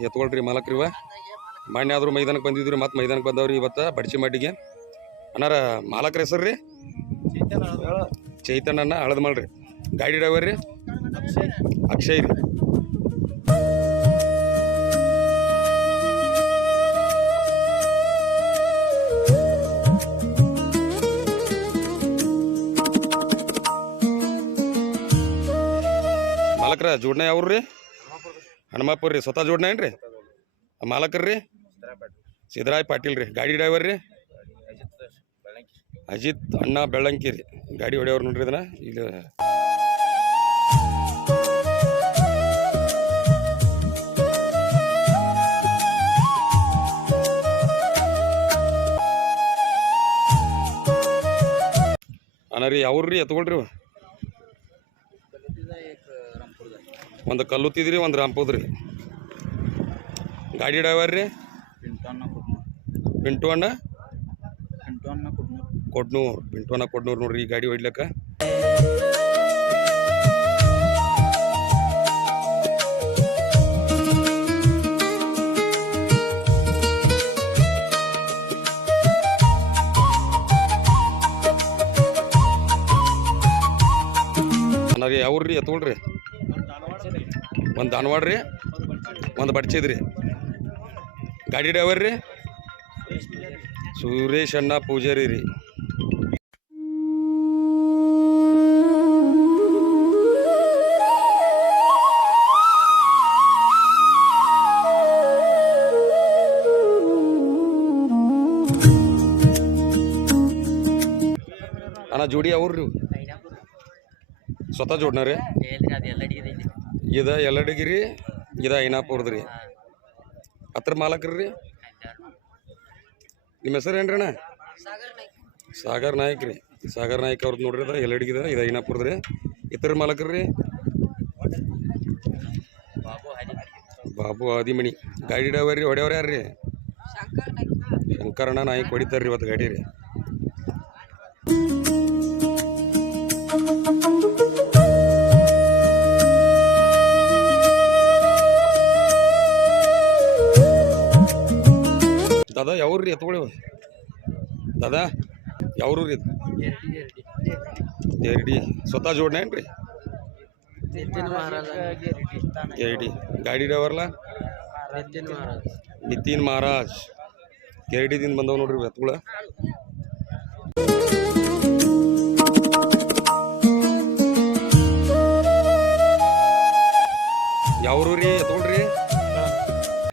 ಎತ್ಕೊಳ್ರಿ ಮಾಲಕ್ರಿ ಇವ ಮಾನ್ಯ ಆದರೂ ಮೈದಾನಕ್ಕೆ ಬಂದಿದ್ರಿ ಮತ್ತು ಮೈದಾನಕ್ಕೆ ಬಂದವ್ರಿ ಇವತ್ತು ಬಡ್ಚಿ ಮಾಡಿಗೆ ಅನ್ನಾರ ಮಾಲಕ್ರ ಹೆಸರು ರೀ ಚೈತನ್ಯನ ಹಳದ್ ಮಾಡ್ರಿ ಗಾಡಿ ಡ್ರೈವರ್ ರೀ ಅಕ್ಷಯ್ ರೀ ಮಾಲಕ್ರ ಜೋಡ್ನ ಯಾವ್ರು ರೀ ಹನುಮಾಪುರ ರೀ ಸ್ವತಃ ಜೋಡ್ನ ಏನ್ರಿ ಮಾಲಕರ್ ರೀ ಸಿದ್ದರಾಯ್ ಪಾಟೀಲ್ ರೀ ಗಾಡಿ ಡ್ರೈವರ್ ರೀ ಅಜಿತ್ ಅಣ್ಣ ಬೆಳ್ಳಂಕಿ ರೀ ಗಾಡಿ ಹೊಡೆಯವ್ರು ನೋಡ್ರಿ ಇದನ್ನ ಈಗ ಅಣ್ಣ ರೀ ಯಾವ್ರಿ ಎತ್ಕೊಳ್ರಿ ಒಂದು ಕಲ್ಲುತ್ತಿದ್ರಿ ಒಂದು ರಾಂಪುದ್ರಿ ಗಾಡಿ ಡ್ರೈವರ್ ರೀ ಪಿಂಟು ಅಣ್ಣ ಕೊಡ್ನೂರು ನೋಡ್ರಿ ಈ ಗಾಡಿ ಹೊಡ್ಲಕ್ಕ ಅಣ್ಣ ಯಾವ್ರಿ ಎತ್ಕೊಳ್ರಿ ಒಂದು ಧಾನವಾಡ ರೀ ಒಂದು ಬಡ್ಚಿದ್ರಿ ಗಾಡಿ ಡ್ರೈವರ್ ರೀ ಸುರೇಶ್ ಅಣ್ಣ ಪೂಜಾರಿ ರೀ ಅಣ್ಣ ಜೋಡಿ ಅವ್ರಿ ಸ್ವತಃ ಜೋಡ್ನ ರೀ ಇದ ಎಲ್ಲಡಿಗಿರಿ ಇದ ಐನಾಪುರದ್ರಿ ಹತ್ರ ಮಾಲಕ್ರಿ ರೀ ನಿಮ್ಮ ಹೆಸರು ಏನ್ರಿ ಅಣ್ಣ ಸಾಗರ್ ನಾಯ್ಕ ರೀ ಸಾಗರ್ ನಾಯ್ಕ ಅವ್ರದ್ದು ನೋಡ್ರಿ ಅದ ಎಲ್ಲಡಿಗಿದ ಇದು ಐನಾಪುರದ್ರಿ ಇತರ ಮಾಲಕ್ರಿ ರೀ ಬಾಬು ಆದಿಮಣಿ ಗಾಡಿ ಡ್ರೈವರ್ ರೀ ಹೊಡೆಯವ್ರು ಯಾರು ರೀ ಶಂಕರಣ್ಣ ನಾಯ್ಕ ಹೊಡಿತಾರ್ರಿ ಇವತ್ತು ಗಾಡಿ ರೀ ದಾದಾ ಯಾವ್ರಿ ಎತ್ಕೊಳ್ಳಿ ದಾದಾ ಯಾವ್ರು ರೀ ಎರ್ಡಿ ಸ್ವತಃ ಜೋಡ್ನ ಏನ್ರಿ ಎರ್ಡಿ ಗಾಡಿ ಡ್ರೈವರ್ಲ ನಿತಿನ್ ಮಹಾರಾಜ್ ಕೆರಡಿದಿಂದ ಬಂದವ್ ನೋಡ್ರಿ ಎತ್ಗಳ ಯಾವ್ರು ರೀ ಎತ್ಕೊಳ್ರಿ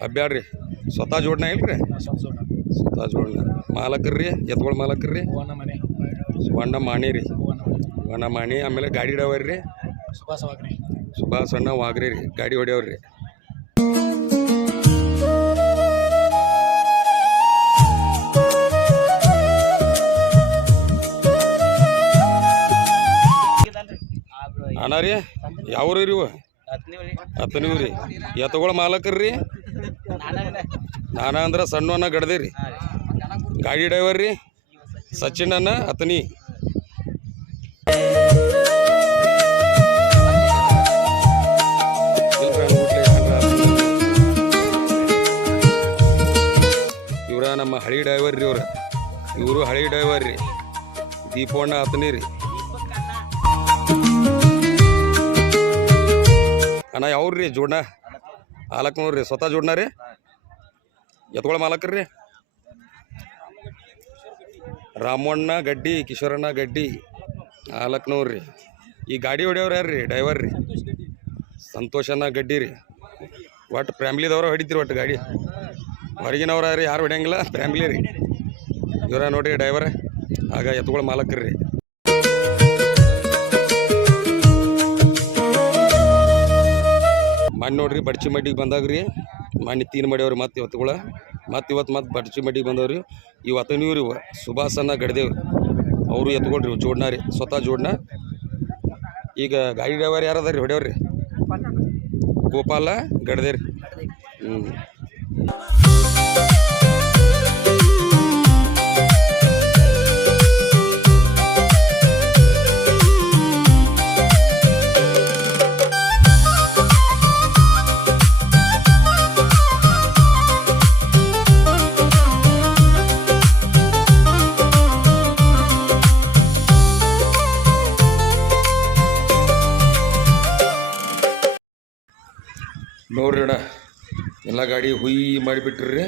ಅಬ್ಬ್ಯಾಡ್ರಿ ಸ್ವತಃ ಜೋಡ್ನ ಇಲ್ರಿ ಸ್ವತಃ ಜೋಡ್ನ ಮಾಲಕರ್ರಿ ಎತ್ಕೊಳ್ ಮಾಲಕರ್ರಿ ಸುವರ್ಣ ಮಾಣಿ ರೀ ಸುವರ್ಣ ಮಾಣಿ ಆಮೇಲೆ ಗಾಡಿ ಡ್ರೈವರ್ ರೀ ಸುಭಾಷ್ ಅಣ್ಣ ವಾಗ್ರಿ ರೀ ಗಾಡಿ ಹೊಡೆಯವ್ರಿ ಅಣ್ಣ ರೀ ಯಾವ್ರಿ ರೀ ಹತ್ತನೀವ್ ರೀ ಎತ್ಕೊಳ ಮಾಲಕರ್ರಿ ನಾನ ಅಂದ್ರೆ ಸಣ್ಣ ಅನ್ನ ಗಡ್ದೇರಿ ಗಾಡಿ ಡ್ರೈವರ್ ರೀ ಸಚಿನ್ ಅನ್ನ ಹತ್ತನಿ ಇವ್ರ ನಮ್ಮ ಹಳಿ ಡ್ರೈವರ್ ರೀ ಇವರು ಹಳಿ ಡ್ರೈವರ್ ರೀ ದೀಪಣ್ಣ ಹತ್ತನಿ ರೀ ಅಣ್ಣ ಯಾವ್ರಿ ಜೋಡ್ನ ಹಾಲಕ್ನವ್ರಿ ಸ್ವತಃ ಜೋಡ್ನ ರೀ ಎತ್ಕೊಳ ಮಾಲಕರ್ರಿ ರಾಮಣ್ಣ ಗಡ್ಡಿ ಕಿಶೋರಣ್ಣ ಗಡ್ಡಿ ಹಾಲಕ್ನವ್ರಿ ಈ ಗಾಡಿ ಹೊಡೆಯವ್ರು ಯಾರು ರೀ ಡ್ರೈವರ್ ರೀ ಸಂತೋಷಣ್ಣ ಗಡ್ಡಿ ರೀ ಒಟ್ಟು ಫ್ಯಾಮ್ಲಿದವ್ರ ಹೊಡಿತೀರಿ ಒಟ್ಟು ಗಾಡಿ ಹೊರಗಿನವ್ರ ರೀ ಯಾರು ಹೊಡೆಯಂಗಿಲ್ಲ ಫ್ಯಾಮ್ಲಿ ರೀ ಇವರ ನೋಡ್ರಿ ಡ್ರೈವರ್ ಆಗ ಎತ್ಕೊಳ ಮಾಲಕರ್ರಿ ಮಣ್ಣು ನೋಡ್ರಿ ಬಡ್ಚಿ ಮಡ್ಡಿಗೆ ಬಂದಾಗ್ರಿ ಮಣ್ಣು ತೀನ್ ಮಾಡ್ಯವ್ರಿ ಮತ್ತೆ ಇವತ್ತುಗಳ ಇವತ್ತು ಬಡ್ಚಿ ಮಡ್ಡಿಗೆ ಬಂದವ್ರಿ ಇವತ್ತು ನೀವು ರೀ ಸುಭಾಷನ್ನ ಗಡ್ದೇವ್ರಿ ಅವರು ಎತ್ಕೊಳ್ರಿ ಜೋಡ್ನ ರೀ ಸ್ವತಃ ಜೋಡ್ನ ಈಗ ಗಾಡಿ ಡ್ರೈವರ್ ಯಾರದ ರೀ ಹೊಡೆಯವ್ರಿ ಗೋಪಾಲ ಗಡ್ದೇರಿ ನೋಡ್ರಿ ಅಣ್ಣ ಎಲ್ಲ ಗಾಡಿ ಹುಯ್ ಮಾಡಿಬಿಟ್ರಿ.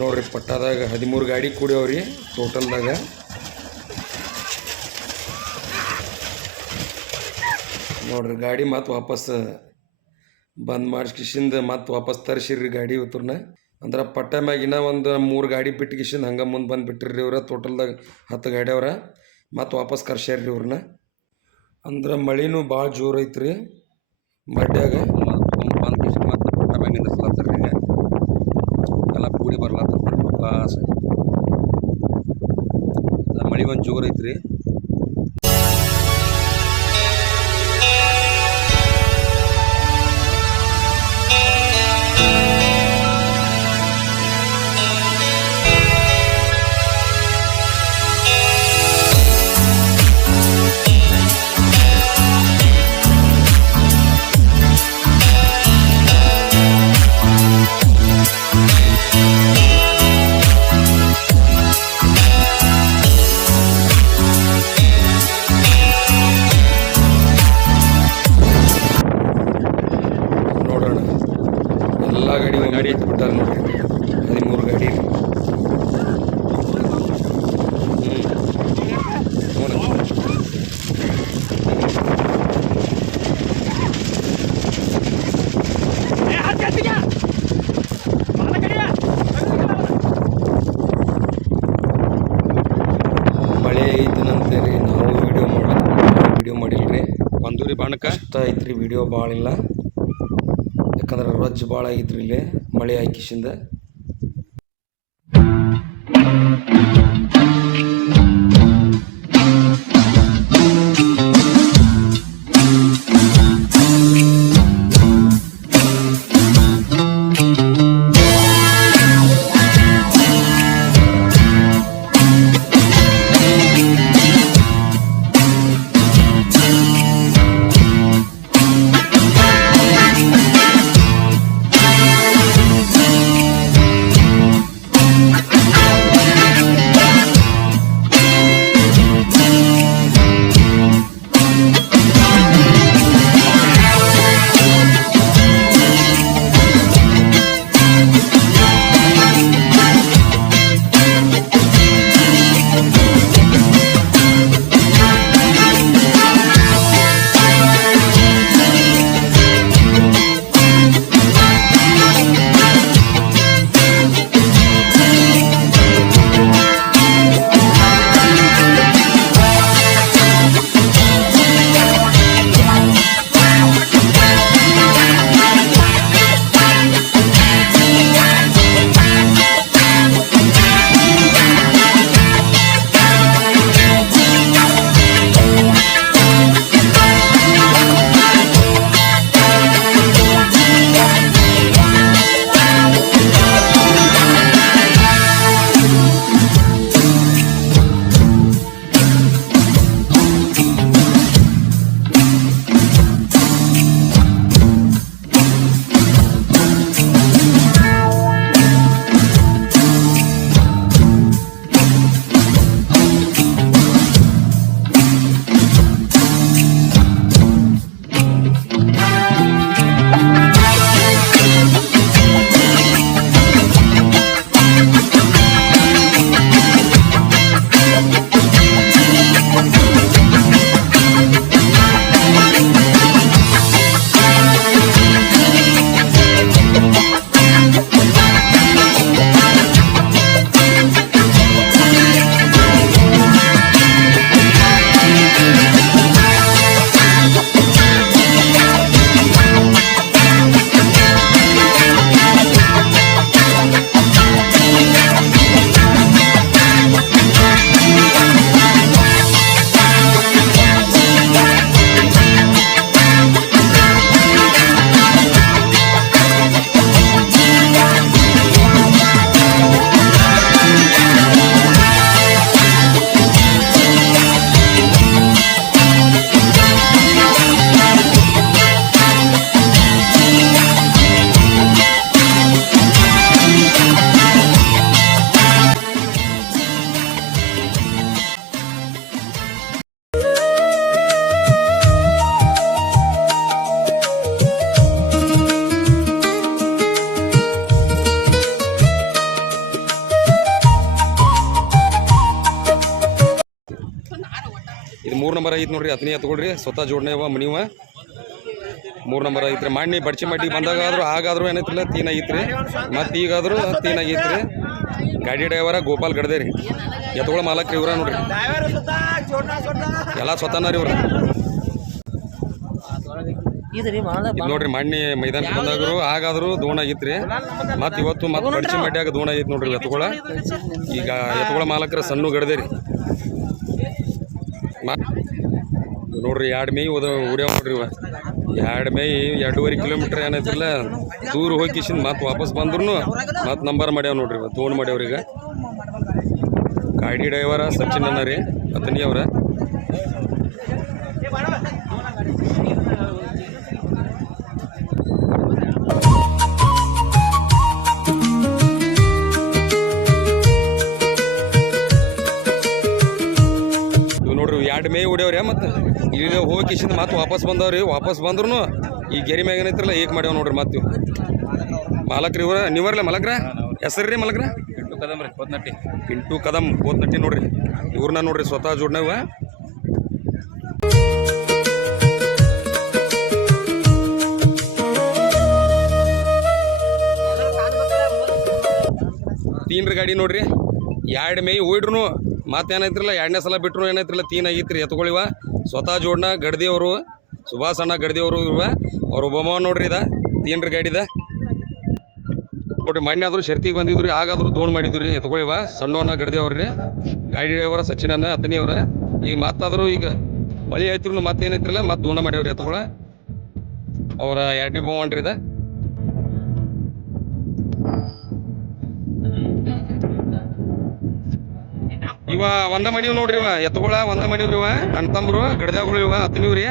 ನೋಡ್ರಿ ಪಟ್ಟಾದಾಗ 13 ಗಾಡಿ ಕೂಡ್ಯಾವ್ರಿ ಟೋಟಲ್ದಾಗ. ನೋಡ್ರಿ ಗಾಡಿ ಮತ್ತು ವಾಪಸ್ ಬಂದ್ ಮಾಡಿಸ್ಕಿಶಿಂದ ಮತ್ತು ವಾಪಸ್ ತರಿಸಿರ್ರಿ ಗಾಡಿ ಇವತ್ತನ್ನ. ಅಂದ್ರೆ ಪಟ್ಟ ಮ್ಯಾಗಿನ ಒಂದು 3 ಗಾಡಿ ಬಿಟ್ಟು ಹಂಗೆ ಮುಂದೆ ಬಂದು ಬಿಟ್ಟಿರ್ರಿ ಇವ್ರ. ಟೋಟಲ್ದಾಗ 10 ಗಾಡಿ ಅವ್ರ ಮತ್ತು ವಾಪಸ್ ಕರ್ಸ್ಯಾರ್ರಿ ಇವ್ರನ್ನ. ಅಂದ್ರೆ ಮಳಿನೂ ಭಾಳ ಜೋರು ಐತ್ರಿ ಮಡ್ಯಾಗ. ಬಂದು ಕಿಶನ್ ಮತ್ತು ಪಟ್ಟ ಮ್ಯಾಗ ನಿಂದಿರ್ಸ್ಲತ್ತಾರ್ರಿ. ಎಲ್ಲ ಕೂಡಿ ಬರ್ಲತ್ತ ವಾಪಸ್. ಮಳಿ ಒಂದು ಜೋರು ಐತ್ರಿ. ಎಲ್ಲ ಗಾಡಿ ಇಟ್ಬಿಟ್ಟಾರ ನೋಡ್ರಿ. 13 ಗಾಡಿ ರೀ. ಮಳೆ ಐತನಂತೇಳಿ ನಾವು ವಿಡಿಯೋ ಮಾಡಿಲ್ರಿ. ಬಂದೂರಿ ಬಾಣಕ್ಕೆ ಕಷ್ಟ ಐತ್ರಿ, ವಿಡಿಯೋ ಭಾಳ ಇಲ್ಲ. ಯಾಕಂದ್ರೆ ರೊಜ್ಜು ಭಾಳ ಆಗಿದ್ರಿ ಇಲ್ಲಿ ಮಳೆ ಹಾಕಿಸಿಂದ. ಇದು 3 ನಂಬರ್ ಐತಿ ನೋಡ್ರಿ ಹತ್ತನೇ ಎತ್ಕೊಳ್ರಿ ಸ್ವತಃ ಜೋಡಣೆ ಅವ ಮನಿವ 3 ನಂಬರ್ ಐತ್ರಿ ಮಾಡಿ ಬಡ್ಚಿ ಮಡ್ಡಿಗೆ ಬಂದಾಗ ಆಗಾದ್ರೂ ಏನೈತ್ರಲ್ಲ ತೀನ್ ಆಗಿತ್ರಿ ಮತ್ತು ಈಗಾದ್ರೂ ತೀನ್ ಆಗೈತ್ರಿ ಗಾಡಿ ಡ್ರೈವರ ಗೋಪಾಲ್ ಗಡ್ದೆ ರೀ ಎತ್ಕೊಳ ಮಾಲಕ್ರಿ ಇವ್ರ ನೋಡ್ರಿ ಎಲ್ಲ ಸ್ವತಃ ರೀ ಇವ್ರ ಇದು ನೋಡ್ರಿ ಮಣ್ಣಿ ಮೈದಾನಕ್ಕೆ ಬಂದಾದ್ರು ಆಗಾದ್ರು ದೋಣ ಆಗಿತ್ರಿ ಮತ್ತು ಇವತ್ತು ಮತ್ತೆ ಬಡ್ಚಿ ಮಡ್ಡಿಯಾಗ ದೋಣ ಆಗೈತಿ ನೋಡ್ರಿ ಎತ್ಕೊಳ ಈಗ ಎತ್ಕೊಳ ಮಾಲಕ್ರ ಸಣ್ಣ ಗಡ್ದೆ ರೀ ನೋಡ್ರಿ 2 ಮೈ ಉಡ್ಯಾವ ನೋಡ್ರಿ ಇವ 2 ಮೈ 2.5 ಕಿಲೋಮೀಟ್ರ್ ಏನೈತಿಲ್ಲ ದೂರ ಹೋಗಿ ಕಿಶಿಂದ ಮತ್ತೆ ವಾಪಸ್ ಬಂದ್ರು ಮತ್ತೆ ನಂಬರ್ ಮಾಡ್ಯಾವ ನೋಡ್ರಿ ಇವ ತೋಣ್ ಮಾಡ್ಯಾವ್ರಿ ಈಗ ಗಾಡಿ ಡ್ರೈವರ ಸಚಿನ್ ಅನ್ನ ರೀ ಅತನಿ ಅವ್ರ ನೋಡ್ರಿ 2 ಮೇ ಹೊಡ್ಯಾವ್ರಿ ಮತ್ತು ಇಲ್ಲಿ ಹೋಗಿ ಕಿಶಿಂದ ಮತ್ತೆ ವಾಪಸ್ ಬಂದವ್ರಿ ವಾಪಸ್ ಬಂದ್ರು ಈ ಗೆರಿ ಮ್ಯಾಗ ಏನೈತ್ರಲ್ಲ ಏಕ್ ಮಾಡ್ಯಾವ ನೋಡ್ರಿ ಮತ್ತೆ ಮಾಲಕ್ರಿ ಇವ್ರ ನೀವರ್ಲೆ ಮಲಕ್ರ ಹೆಸರು ರೀ ಮಲಕ್ರ ಪಿಂಟು ಕದಮ್ ರೀ ಕೋತ್ನಟ್ಟಿ ಪಿಂಟು ಕದಮ್ ಕೋತ್ನಟ್ಟಿ ನೋಡ್ರಿ ಇವ್ರನ್ನ ನೋಡ್ರಿ ಸ್ವತಃ ಜೋಡ್ನವ ತೀನ್ರಿ ಗಾಡಿ ನೋಡ್ರಿ 2 ಮೇ ಓಡ್ರು ಮತ್ತೇನೈತ್ರಲ್ಲ 2ನೇ ಸಲ ಬಿಟ್ರು ಏನೈತ್ರಲ್ಲ ತೀನ್ ಆಗಿತ್ರಿ ಎತ್ಕೊಳಿವ ಸ್ವತಃ ಜೋಡ್ನ ಗಡ್ದಿಯವರು ಸುಭಾಷ್ ಅಣ್ಣ ಗಡ್ದಿಯವರು ಇವ ಅವ್ರ ಒಬ್ಬಮ್ಮ ನೋಡ್ರಿ ಇದ ತೀನ್ರಿ ಗಾಡಿದ ನೋಡ್ರಿ ಮೊನ್ನೆ ಆದ್ರೂ ಶರ್ತಿಗೆ ಬಂದಿದ್ರು ಆಗಾದ್ರೂ ದೋಣ್ ಮಾಡಿದ್ರು ರೀ ಎತ್ಕೊಳಿವ ಸಣ್ಣವನ್ನ ಗಡ್ದಿಯವ್ರಿ ಗಾಡಿ ಡ್ರೈವರ ಸಚಿನನ್ನ ಅತನಿಯವ್ರ ಈಗ ಮತ್ತಾದ್ರು ಈಗ ಮಳೆ ಆಯ್ತು ಮತ್ತೇನೈತ್ರಲ್ಲ ಮತ್ತೆ ದೋಣ ಮಾಡ್ಯಾವ್ರಿ ಎತ್ಕೊಳ ಅವರ 2ನೇ ಬೋವನ್ರಿ ಇದ ಇವ ಒಂದ ಮಡಿವ್ ನೋಡ್ರಿ ಇವ ಎತ್ಕೊಳ ಒಂದ ಮಡಿವ್ರಿ ಇವ ಅಣ್ತಂಬ್ರು ಗಡ್ದಾಗಳು ಇವ ಹತ್ತನಿವ್ರಿ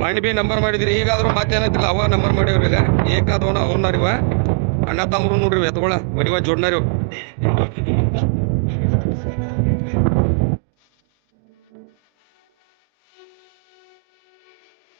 ಮಾಡಿ ಬಿ ನಂಬರ್ ಮಾಡಿದ್ರಿ ಈಗಾದ್ರೂ ಮತ್ತೇನೈತಿಲ್ಲ ಅವ ನಂಬರ್ ಮಾಡ್ಯಾವ್ರಿ ಈಗ ಏಕಾದವನ ಅವನ್ನಾರಿವ ಅಣ್ಣ ತಮ್ರು ನೋಡ್ರಿ ಎತ್ಕೊಳ ಮಡಿವ ಜೋಡ್ನಾರಿ